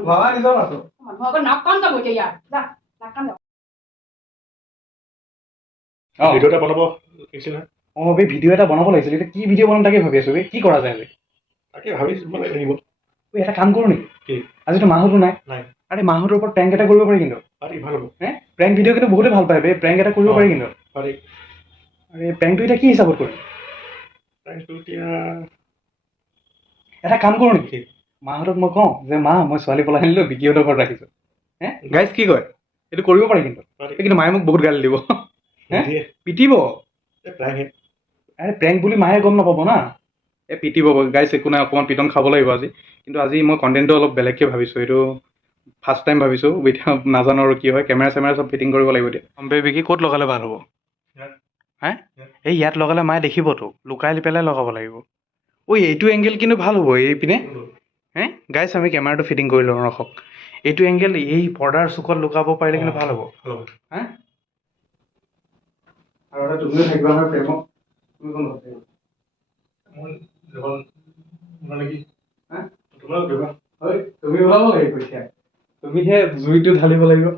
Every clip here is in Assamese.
বাবা নিজৰ মাতো মানুহৰ নাক কান যাব এতিয়া ইয়াৰ যা নাক কান যাব ভিডিঅ' এটা বনাব লাগিছিল না ভিডিঅ' এটা বনাব লাগিছিল এতিয়া কি ভিডিঅ' বনাম তাকে ভাবি আছো কি কৰা যায় তাকে ভাবিছোঁ মানে আহিব এটা কাম কৰো নেকি কি আজিতো মাহঁতো নাই নাই আৰে মাহঁতৰ ওপৰত প্ৰেংক এটা কৰিব পাৰি কিন্তু পাৰি ভাল হ'ব প্ৰেংক ভিডিঅ' কিন্তু বহুতে ভাল পায় প্ৰেংক এটা কৰিব পাৰি কিন্তু পাৰি আৰে প্ৰেংকটো এতিয়া কি হিচাপত কৰিম প্ৰাইচটো এতিয়া এটা কাম কৰো নেকি মাহঁতক মই কওঁ যে মা মই ছোৱালী পলাই আনিলো বিকিহঁতৰ ঘৰত ৰাখিছো গাইজ কি কয় এইটো কৰিব পাৰি কিন্তু মায়ে মোক বহুত গালি দিব পিটিব আৰে প্ৰেংক বুলি মায়ে গম নাপাব না পিটিব গাইজ একো নাই অকণমান পিটন খাব লাগিব কিন্তু আজি মই কণ্টেণ্টটো অলপ বেলেগকৈ ভাবিছোঁ এইটো ফাৰ্ষ্ট টাইম ভাবিছোঁ এতিয়া নাজানো আৰু কি হয় কেমেৰা চেমেৰা চব ফিটিং কৰিব লাগিব এতিয়া অম্বে বিকি ক'ত লগালে ভাল হ'ব হে এই ইয়াত লগালে মায়ে দেখিবতো লুকাই পেলাই লগাব লাগিব ঐ এইটো এংগেল কিন্তু ভাল হ'ব এইপিনে গাইজ আমি কেমেৰাটো ফিটিং কৰি লওঁ ৰখক এইটো এংগেল এই পৰ্দাৰ চুকত লুকাব পাৰিলে কিন্তু ভাল হ'ব হা আৰু এটা তুমিও থাকিবা নহয় প্ৰেমত তুমি কোন তুমি ওলাব লাগিব এতিয়া তুমিহে জুইটো ঢালিব লাগিব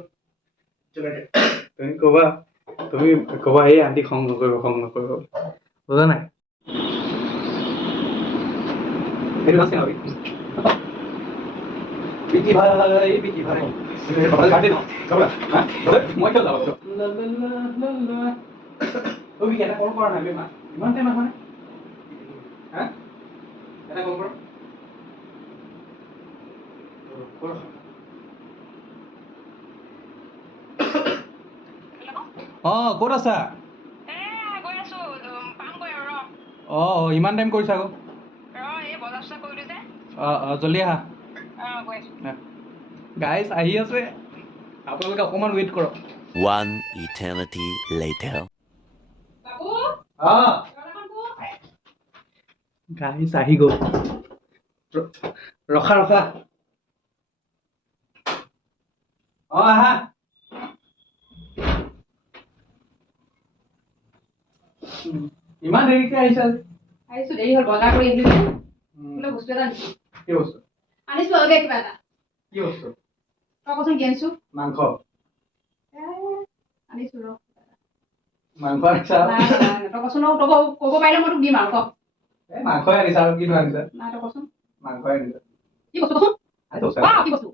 তুমি ক'বা এই আন্টি খং নকৰিব বুজা নাই ক'ত আছা ইমান টাইম কৰিছা আকৌ জল্দি আহা গাইজ আহি আছে আপোনালোকে অকণমান ৱেইট কৰক One eternity later. গাইজ আহি গ'ল ৰখা আহা ইমান দেৰিকে আহিছা আহিছো দেৰি হ'ল বজাৰ কৰি আহিলো বোলে বস্তু এটা আনিছো কি বস্তু আনিছো অলগে কিবা এটা কি বস্তু তই কচোন কি আনিছো মাংস আনিছো ৰ মাংস আনিছা তই কচোন তই ক'ব পাৰিলে মই তোক দিম আৰু মাংসই আনিছা আৰু কিনো আনিছা নাই তই কচোন মাংসই আনিছা কি বস্তু কচোন কি বস্তু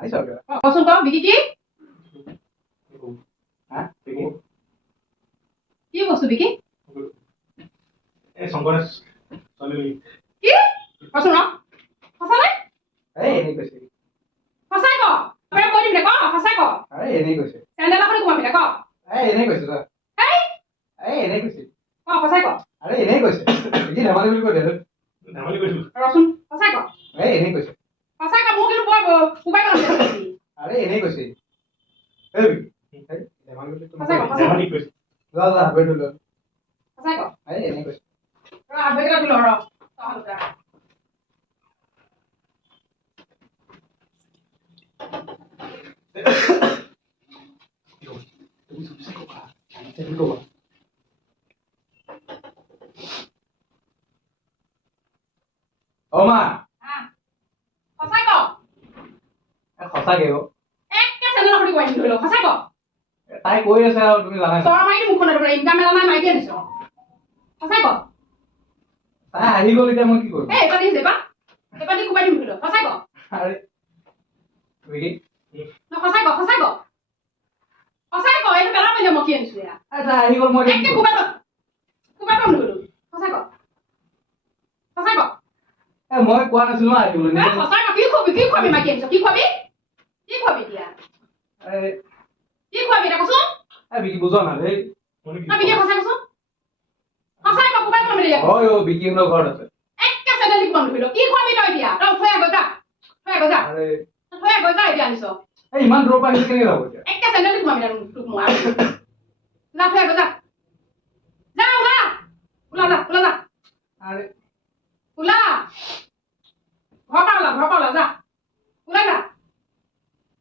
আনিছা কচোন ক বিকি কি কি বস্তু বিকি এই শংকৰেশ ছোৱালী কি কচোন ৰ সঁচানে এনেই কৈছে সঁচাই ক তই কৈ দিম দে ক সঁচাই ক এনেই কৈছে চেণ্ডেল এখন ঘুমাবি দে ক এনেই কৈছে এনেই কৈছে ক সঁচাই ক আৰে এনেই কৈছে কি ধেমালি বুলি কৈ দে ধেমালি কৰিছোঁ ৰচোন সঁচাই ক এনেই কৈছে সঁচাই ক মোৰ কিন্তু বৰ কোবাই গ'ল আৰে এনেই কৈছে ধেমালি বুলি ধেমালি কৰিছোঁ যা হাতভৰি ধুই লোৱা সঁচাই ক এনেই কৈছে আবেগেটা ধুল ৰ তহঁত মা সঁচাই ক সঁচাকে একে চেণ্ডেল এখন ঘুমাই ধৰি ল সঁচাই ক তাই কৈ আছে আৰু তুমি জানাই চৰ মাৰি মুখখনে ধৰে ইনকাম মেলা নাই মাৰি আনিছ সঁচাই ক তাই আহি গ'ল এতিয়া মই কি কৰিম এবাৰ দি কোবাই দিম ধৰি ল সঁচাই ক আৰে বিকি সঁচাই ক এইটো পেলা মাৰিলে মই কি আনিছো এয়া তাই আহি গ'ল মই একে কোবাই কম ধৰিলো সঁচাই ক মই কোৱা নাছিলো ন আহি গ'ল সঁচাই ক কি খুৱাবি মাকি আনিছ কি খুৱাবি এতিয়া কি খুৱাবি এটা কচোন বিকি বুজা না দেই বিকি সঁচাই কচোন সঁচাই ক কোবাই কম ধৰিলে হয় বিকিহঁতৰ ঘৰত আছে একে চেণ্ডেল দি কোবাই ধৰিলো কি খুৱাবি তই এতিয়া তই থৈ আগত যা আৰে এতিয়া আনিছ ইমান দূৰৰ পৰা আহিছে কেনেকে যাব এতিয়া একে চেণ্ডেল দি কোবাবি তোক মই যা থৈ আগত যা ওলা আৰে ওলা ঘৰৰ পৰা ওলা যা ওলাই যা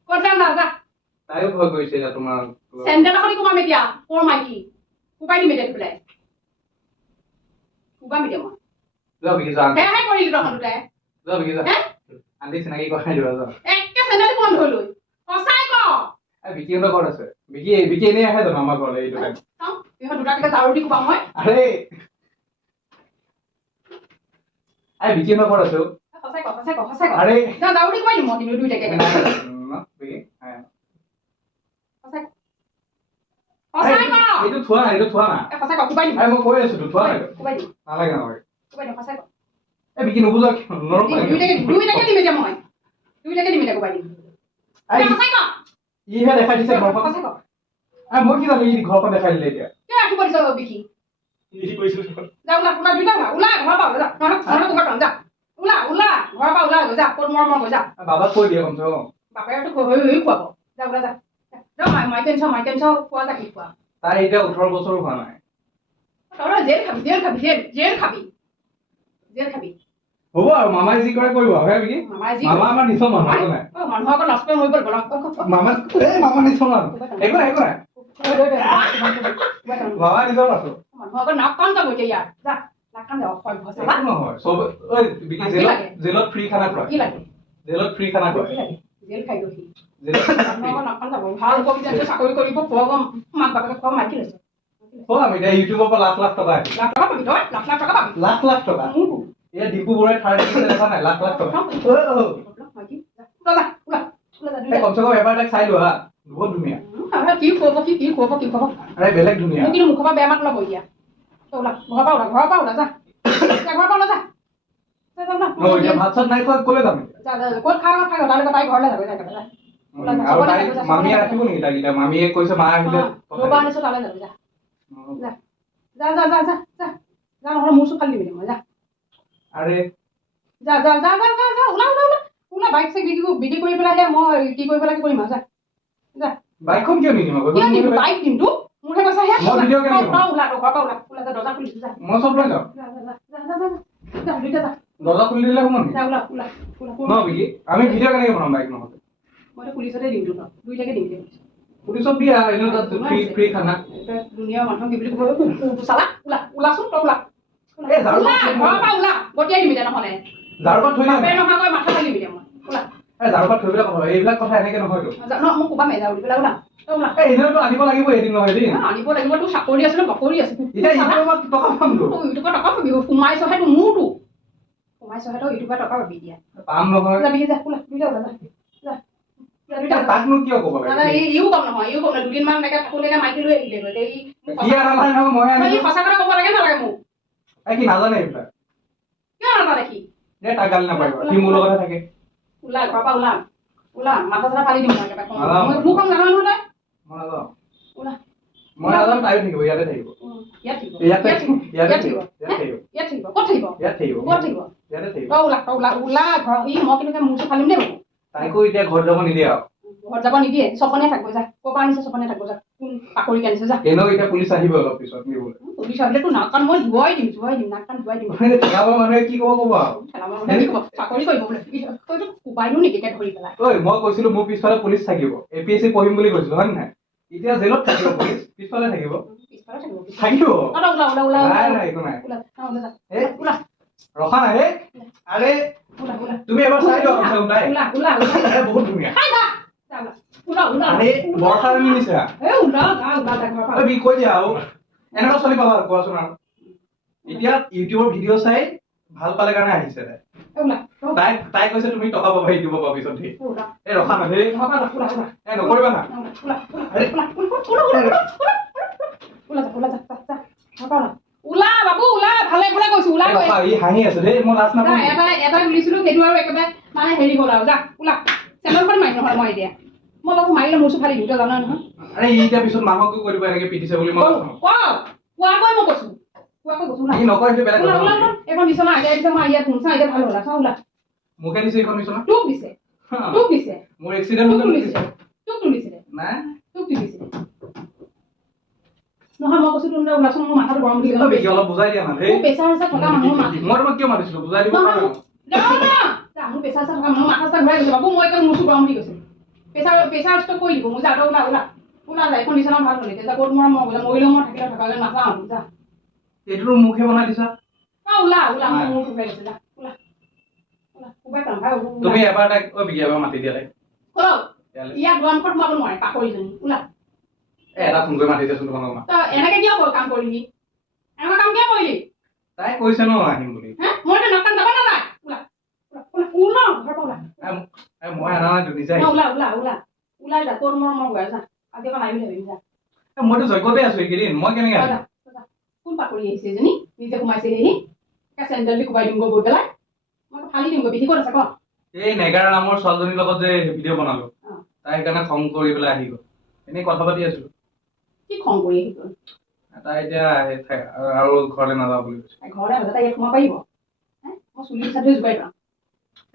ক'ত যাম যা তাইও ভয় কৰিছে এতিয়া তোমাৰ চেণ্ডেল এখন কোবাম এতিয়া কোৰ মাইকি কোবাই দিম এতিয়া পেলাই কোবাম এতিয়া মই যোৱা বিকি যা সেয়াহে কৰিলি তহঁত দুটাই যোৱা বিকি যা আন্টি চিনাকি কৰাই দিবা যা একে চেনেল বন্ধ হৈ লৈ সঁচাই ক বিকিহঁতৰ ঘৰত আছে বিকি এনেই আহে জানো আমাৰ ঘৰলৈ এইটো টাইম চাওঁ ইহঁত দুটাকে জাৰু দি কোবাম মই আৰে বিকিহঁতৰ ঘৰত আছে সঁচাই ক আৰে জাৰু দি কোবাই দিম মই কিন্তু দুইটাকে সঁচাই ক এইটো থোৱা নাই সঁচাই ক কোবাই দিম মই কৈ আছো থোৱা নাই কোবাই দিম নালাগে সঁচাই ক বিকি নুবুজা দুইটাকে দিম এতিয়া মই দুইটাকে দিম এতিয়া কোবাই দিম সঁচাই ক ইহে দেখাই দিছে ঘৰখন সঁচাই ক মই কি জানো ই ঘৰখন দেখাই দিলে এতিয়া কিয় ৰাখিব দিছ বিকি সি কৈছিল যা ওলা দুইটা ওলা ঘৰৰ পৰা যা ঘৰত কোবাই পাম যা ওলা ঘৰৰ পৰা ওলা যা ক'ত মৰমৰ যা বাবাক কৈ দিয়ে কমছে কম বাপেৰটো হৈ খুৱাব যা ওলা যা মাইকেন চাও খোৱা যা কি খোৱা তাই এতিয়া 18 বছৰো হোৱা নাই তই জেল খাবি হ'ব আৰু মামাই যি কৰে কৰিব হয় বিকি মামা আমাৰ নিচ মানুহ নাই মানুহৰ আগত লাজ কৰি মৰিব মামা নিচ মানুহ একো নাই মামা নিজৰ মানুহ মানুহৰ আগত নাক কান যাব এতিয়া ইয়াৰ যা নাক কান যাব একো নহয় চব বিকি জেলত ফ্ৰী খানা খুৱায় কি লাগে জেলত ফ্ৰী খানা খুৱায় জেল খাই গৈ জেলত নাক কান যাব ভাল কবিতা চাকৰি কৰিব খুৱাব মাক বাপেকে খুৱাব মাইকি লৈছে আমি এতিয়া ইউটিউবৰ পৰা লাখ টকা আহিছে লাখ টকা পাবি তই লাখ টকা পাবি লাখ টকা মোৰতো এয়া ডিপু বৰাই থাৰ্ড দেখা নাই লাখ টকা মাইকি ওলা কমচে কম এবাৰ তাক চাই লোৱা বহুত ধুনীয়া কি খুৱাব আৰে বেলেগ ধুনীয়া মোৰ কিন্তু মুখৰ পৰা বেয়া মাত ল'ব এতিয়া ওলা ঘৰৰ পৰা ওলা যা এতিয়া ভাত চাত নাই খোৱা ক'লে যাম ক'ত খাই তাই ঘৰলৈ যাব আৰু তাই মামীয়ে ৰাখিব নেকি তাক এতিয়া মামীয়ে কৈছে মা আহিলে আনিছো তালৈ যাব যা নহ'লে মোৰ চুপ ফালি দিবি মই যা আৰে যা ওলা বাইক চাইক বিক্ৰী কৰি পেলাইহে মই কি কৰিব লাগে কৰিম আৰু যা বাইকখন কিয় নিদিম আকৌ বাইক দিমতো মোৰহে কৈছা হে মই ভিডিঅ' কেনেকৈ বনাম? ওলা ঘৰৰ পৰা ওলা দৰ্জা খুলি যা মই চব লৈ যাম দৰ্জা খুলি দিলে হ'ব নেকি ন বিকি আমি ভিডিঅ' কেনেকৈ বনাম বাইক নহ'লে মইতো পুলিচতে দিমতো ন দুইটাকে দিম পুলিচত দিয়া এনেও তাত ফ্ৰী খানা দুনিয়াৰ মানুহক কি বুলি ক'ব চালা ওলাচোন তই ওলা এই ঝাৰু ঘৰৰ পৰা ওলা গতিয়াই দিবি দে নহ'লে ঝাৰু পাত থৈ বাপেৰে দিয়া নোহোৱাকৈ মাথা ফালি দিবি দে মই ওলা ঝাৰু পাত থৈ পেলাই কথা এইবিলাক কথা এনেকে নহয়তো মোক কোবামে যা বুলি পেলাই ওলা তই ওলা এনেওতো আনিব লাগিব এদিন নহয় এদিন আনিব লাগিব তোৰ চাকৰি আছে ন বকৰি আছে এতিয়া ইউটিউবত টকা পামতো ইউটিউবত টকা পাবি সোমাইছহে তো মোৰতো সোমাইছহে তই ইউটিউবত টকা পাবি এতিয়া পাম নহয় যাবি যা ওলা দুইটা ওলা যা তাকনো কিয় ক'ব লাগে ইও কম নহয় দুদিনমান এনেকে থাকোঁতে মাইকী লৈ আহিলে কি আনা নহয় মই আনি সঁচা কথা ক'ব লাগে নালাগে মোক কি নাজানে এইবিলাক কিয় নাজানে সি তাক গালি নাপাৰিব সি মোৰ লগতে থাকে ওলা ঘৰৰ পৰা ওলা মাথা চাথা ফালি দিম মই একেবাৰে মোক কম জানা নহয় মই নাযাওঁ ওলা মই নাযাওঁ তাইও থাকিব ইয়াতে থাকিব ইয়াত থাকিব ক'ত থাকিব ইয়াতে থাকিব তই ওলা ঘৰ মই কিন্তু মোৰ ফালিম দেই তাইকো এতিয়া ঘৰত যাব নিদিয়ে আৰু ঘৰত যাব নিদিয়ে চপনে থাকিব যা ক'ৰ পৰা আনিছে চপনে থাকিব যা কোন পাকৰিকে আনিছে যা এনেও এতিয়া পুলিচ আহিব অলপ পিছত নিবলৈ পুলিচ আহিলে তোৰ নাক কাণ মই ধুৱাই দিম নাক কাণ ধুৱাই দিম মানুহে কি ক'ব ক'ব আৰু চাকৰি কৰিব বোলে তইতো কোবাইনো নেকি ধৰি পেলাই ঐ মই কৈছিলো মোৰ পিছফালে পুলিচ থাকিব APSC পঢ়িম বুলি কৈছিলো হয় নাই এতিয়া জেলত থাকিব পুলিচ পিছফালে থাকিব পিছফালে থাকিব থাকিব ওলা নাই একো নাই ওলা ৰখা নাই আৰে তুমি এবাৰ চাই লোৱা কমচে কম তাই বহুত ধুনীয়া আৰে বৰ্ষাৰাণী নিচিনা বি কৈ দিয়া আৰু এনেকুৱা ছোৱালী পাবা আৰু কোৱাচোন আৰু এতিয়া ইউটিউবৰ ভিডিঅ' চাই ভাল পালে কাৰণে আহিছে তাই কৈছে তুমি টকা পাবা ইউটিউবৰ পৰা পিছত দেই এই ৰখা না দেই নকৰিবা না ওলা বাবু ওলা ভালে ভালে কৈছো ওলা ই হাঁহি আছে দেই মই লাজ নাপাওঁ এটা বুলিছিলো সেইটো আৰু একেবাৰে মানে হেৰি হ'ল আৰু যা ওলা চেনেলখন মাৰি নহয় মই এতিয়া মই বাবু মাৰিলে মোৰ চুফালি দিওঁ তই জানা নহয় আৰে ই এতিয়া পিছত মানুহকো কৈ দিব এনেকে পিটিছে বুলি মই কোৱাকৈ মই কৈছো ই নকয় সেইটো বেলেগ কথা এখন বিচনা আগে দিছে মই ইয়াত শুনছা এতিয়া ভাল হ'লা চাওঁ ওলা মোকে দিছে এইখন বিচনা তোক দিছে মোৰ এক্সিডেণ্ট তোক হ'লে তুলিছে তোক তুলিছিলে নাই তোক তুলিছিলে নহয় মই কৈছো তোৰ ওলাচোন মোৰ মাথাটো গৰম উঠি গ'ল বেছি অলপ বুজাই দিয়া না দেই প্ৰেছাৰ আছে থকা মানুহৰ মাথা মই তোমাক কিয় মাতিছিলো বুজাই দিব পাৰা মোৰ প্ৰেছাৰ আছে থকা মানুহৰ মাথা চাথা ঘূৰাই গৈছে বাবু মই একদম মোৰ গৰম উঠি গৈছে প্ৰেছাৰ ষ্টপ কৰি দিব মোৰ যা তই ওলা যা এখন বিচনা ভাল হ'লে তেতিয়া ক'ত মৰিলেও মই থাকিলে থকা নাযাওঁ যা এইটো মুখে বনাই দিছা ওলা মোৰ ঘূৰাই গৈছে যা ওলা উবাই পাম ভাই তুমি এবাৰ তাইক বিকি এবাৰ মাতি দিয়া তাইক কলো ইয়ালে ইয়াত দুৱাৰমুখত সোমাব নোৱাৰে পাখৰিজনী ওলা এটা ফোন কৰি মাতি দিয়াচোন তোমাক মা তই এনেকে কিয় কাম কৰিলি এনেকুৱা কাম কিয় কৰিলি তাই কৈছে ন আহিম বুলি মই নকাম যাব নালাগে ওলা ওলা ঘৰ পৰা ওলা মই আনা নাই তুমি যাই ওলা ওলা ওলা ওলাই যা তোৰ মোৰ গৈ যা আজি পৰা নাহিবি ভাবিম যা মইতো যজ্ঞতে আছো এইকেইদিন মই কেনেকে আহিম কোন পাকৰি আহিছে এজনী নিজে সোমাইছে সেহি চেণ্ডেল দি কোবাই দিমগৈ গৈ পেলাই মই ফালি দিমগৈ বিধি ক'ত আছে ক এই নেগাৰা নামৰ ছোৱালীজনীৰ লগত যে ভিডিঅ' বনালো তাই সেইকাৰণে খং কৰি পেলাই আহি গ'ল এনেই কথা পাতি আছো কি খং কৰি আহি গ'ল তাই এতিয়া আৰু ঘৰলৈ নাযাওঁ বুলি কৈছে ঘৰলৈ নাযায় তাই ইয়াত সোমাব পাৰিব মই চুলি চাধুৱে জোকাই পাম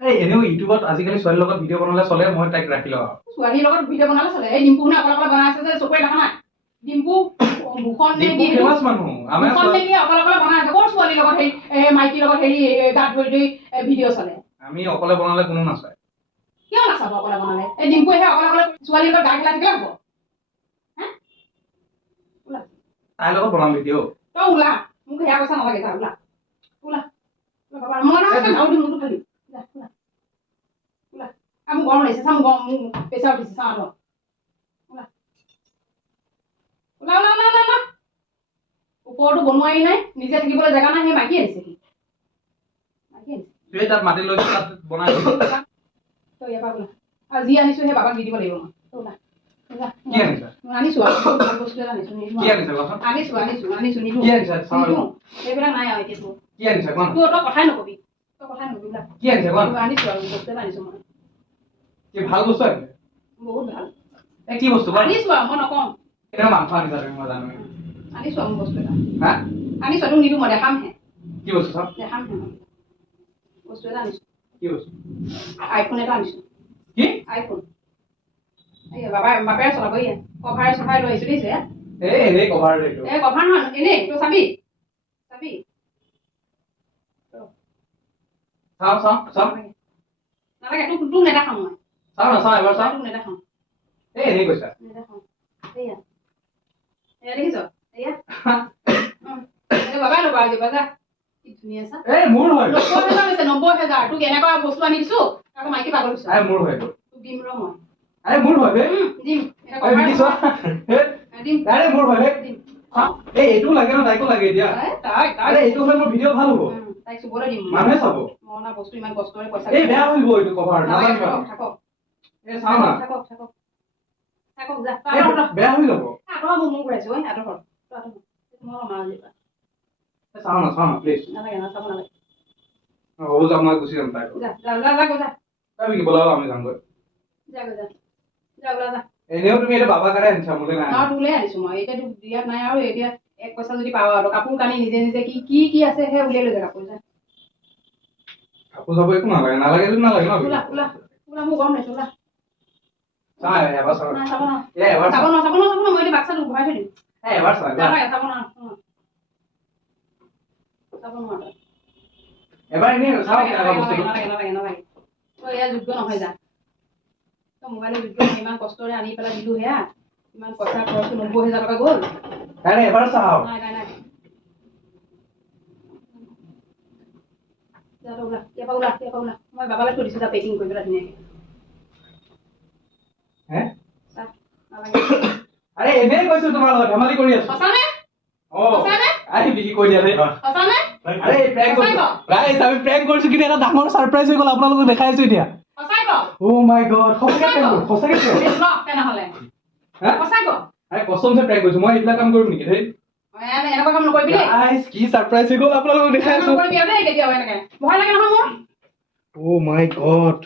এই এনেও ইউটিউবত আজিকালি ছোৱালীৰ লগত ভিডিঅ' বনালে চলে মই তাইক ৰাখি লওঁ ছোৱালীৰ লগত ভিডিঅ' বনালে চলে এই ডিম্পু শুনে অকলে বনাই আছে যে চকুৰে দেখা নাই ডিম্পু মুখন ফেমাছ মানুহ আমাৰ অকলে বনাই আছে ক'ৰ ছোৱালীৰ লগত হেৰি মাইকীৰ লগত হেৰি গাত ধৰি ধৰি ভিডিঅ' চলে আমি অকলে বনালে কোনো নাচায় কিয় নাচাব অকলে বনালে এই ডিম্পুৱে অকলে ছোৱালীৰ লগত গা খেলা থাকিলে হ'ব তাইৰ লগত বনাম ভিডিঅ' তই ওলা মোক সেয়া কৈছা নালাগে যা ওলা ওলা মই গাঁও দিম মোৰটো খালি যা ওলা ওলা মোৰ গৰম লাগিছে চা মোৰ প্ৰেছাৰ উঠিছে চা ওলা ওলা ওলা ওলা ওলা ওলা ওপৰতো বনোৱাই নাই নিজে থাকিবলৈ জেগা নাই সেই মাইকী আনিছে সি মাইকী আনিছে তুই তাত মাতি লৈ তাত বনাই তই ইয়াৰ পৰা ওলা আৰু যি আনিছো সেই বাবাক দি দিব লাগিব মই তই ওলা কি আনিছা আনিছো আৰু ভাল বস্তু এটা আনিছো কি আনিছা কোৱাচোন আনিছো নিদো কি আনিছা এইবিলাক নাই আৰু এতিয়া কি আনিছা কোৱা তই কথাই নকবি ওলা কি আনিছা কোৱা আনিছো আৰু বস্তু এটা আনিছো মই কি ভাল বস্তু আনিছা বহুত ভাল এই কি বস্তু কোৱা আনিছো আৰু মই নকওঁ এনেও মাংস আনিছা তুমি মই জানো আনিছো আৰু বস্তু এটা হা আনিছো তোক নিদো মই দেখামহে কি বস্তু চাওক দেখামহে বস্তু এটা আনিছো কি বস্তু আইফোন এটা আনিছো কি আইফোন এই বাপেৰে চলাব ইয়ে কভাৰ চভাৰ লৈ আহিছো দেখিছে এই এনেই কভাৰ এইটো এই কভাৰ নহয় এনেই তই চাবি চাওঁ নালাগে তোক নেদেখাম মই চাওঁ নাচাওঁ এবাৰ চাওঁ তোক নেদেখাম এই এনেই কৈছা নেদেখাম এয়া দেখিছ এয়া বাবাই ল'বা আজি বাজা কি ধুনীয়া চা এই মোৰ হয় 90,000 লৈছে 90,000 তোক এনেকুৱা বস্তু আনি দিছো আকৌ মাইকী পাগল হৈছে মোৰ হয় তোক দিম ৰ মই মোৰ হয় বে দিম এটা এই বিকি চোৱা দিম মোৰ হয় বে দিম এই এইটো লাগে ন তাইকো লাগে এতিয়া তাই এইটো হ'লে মোৰ ভিডিঅ' ভাল হ'ব তাইক চুবলৈ দিম মানুহে চাব মই না বস্তু ইমান কষ্টৰে পইচা এই বেয়া হৈ গ'ল এইটো কভাৰ নালাগিবা থাকক এই চাওঁ না থাকক যা বেয়া হৈ যাব আঁতৰ মোৰ ঘূৰাইছো আঁতৰ মই মাৰা দিবা চাওঁ না প্লিজ নালাগে নাচাব নালাগে হ'ব যাম মই গুচি যাম তাই যা তাই বিকি বলাও আমি যামগৈ ওলা যা এনেও তুমি এইটো বাবা কাৰণে আনিছা মোলে নাই আৰু তোলে আনিছো মই এতিয়া তোক দিয়াত নাই আৰু এতিয়া এক পইচা যদি পাওঁ আৰু কাপোৰ কানি নিজে কি আছে সেই উলিয়াই লৈ যা কাপোৰ যা কাপোৰ চাপোৰ একো নালাগে যদি নালাগে ন ওলা মোৰ গৰম লাগিছে ওলা চাওঁ এবাৰ চাওঁ নাই চাব এবাৰ চাব মই এতিয়া বাক্সাত ভৰাই থৈ দিম এবাৰ চাওঁ নালাগে চাব নোৱাৰো এবাৰ এনেই চাওঁ কেনেকুৱা বস্তুটো নালাগে তই ইয়াৰ যোগ্য নহয় যা তই মোবাইলৰ যোগ্য নহয় ইমান কষ্টৰে আনি পেলাই দিলো সেয়া ইমান পইচা খৰচ 90,000 টকা গ'ল এবাৰ চাওঁ নাই ওলা মই বাবালৈ থৈ দিছো যা পেকিং কৰি পেলাই ধুনীয়াকে আৰে এনেই কৈছো তোমাৰ লগত ধেমালি কৰি আছো সঁচানে আহি বিকি কৈ দিয়া সঁচানে আৰে প্ৰেংক কৰিছো গাইস আমি প্ৰেংক কৰিছো কিন্তু এটা ডাঙৰ সাৰপ্ৰাইজ হৈ গ'ল আপোনালোকক দেখাই আছো এতিয়া সঁচাই ক ও মাই গড সঁচাকে তেনেহ'লে সঁচাই ক আৰে কসম সে প্ৰেংক কৰিছো মই এইবিলাক কাম কৰিম নেকি দেই এনেকুৱা কাম নকৰিবি দেই গাইস কি সাৰপ্ৰাইজ হৈ গ'ল আপোনালোকক দেখাই আছো নকৰিবি দেই কেতিয়াও এনেকে ভয় লাগে নহয় মোৰ ও মাই গড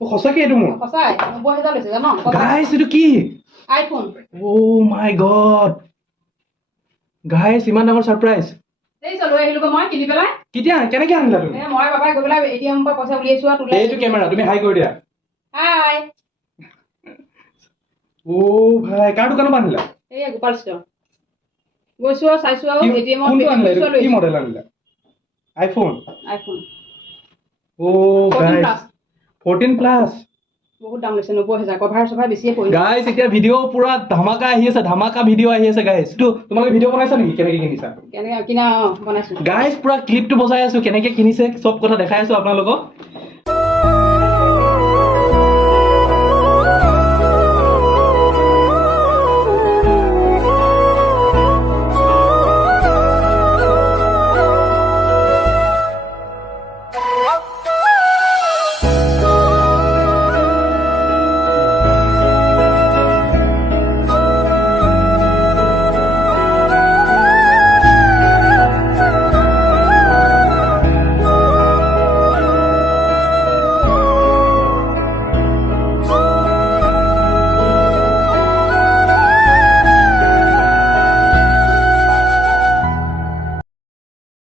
সঁচাকে এইটো মোৰ সঁচাই 90,000 লৈছে জানো গাইস এইটো কি আইফোন ও মাই গড গাইস ইমান ডাঙৰ সাৰপ্ৰাইজ দেখিছ লৈ আহিলো মই কিনি পেলাই কেতিয়া কেনেকে আনিলা তুমি মই বাবাই গৈ পেলাই এটিএম পৰা পইচা উলিয়াইছো আৰু তোলে এইটো কেমেৰা তুমি হাই কৰি দিয়া হাই ও ভাই কাৰ দোকানৰ পৰা আনিলা এই গোপাল ষ্টৰ গৈছো আৰু চাইছো আৰু এটিএম কোনটো আনিলা এইটো কি মডেল আনিলা আইফোন আইফোন ও গাইস 14 প্লাস বহুত দাম লৈছে 90,000 কভাৰ চভাৰ বেছিয়ে পৰিল গাইজ এতিয়া ভিডিঅ' পুৰা ধামাকা আহি আছে ধামাকা ভিডিঅ' আহি আছে গাইজ তো তোমালোকে ভিডিঅ' বনাইছা নেকি কেনেকে কিনিছা কেনেকৈ কিনা বনাইছোঁ গাইজ পুৰা ক্লিপটো বজাই আছো কেনেকে কিনিছে চব কথা দেখাই আছো আপোনালোকক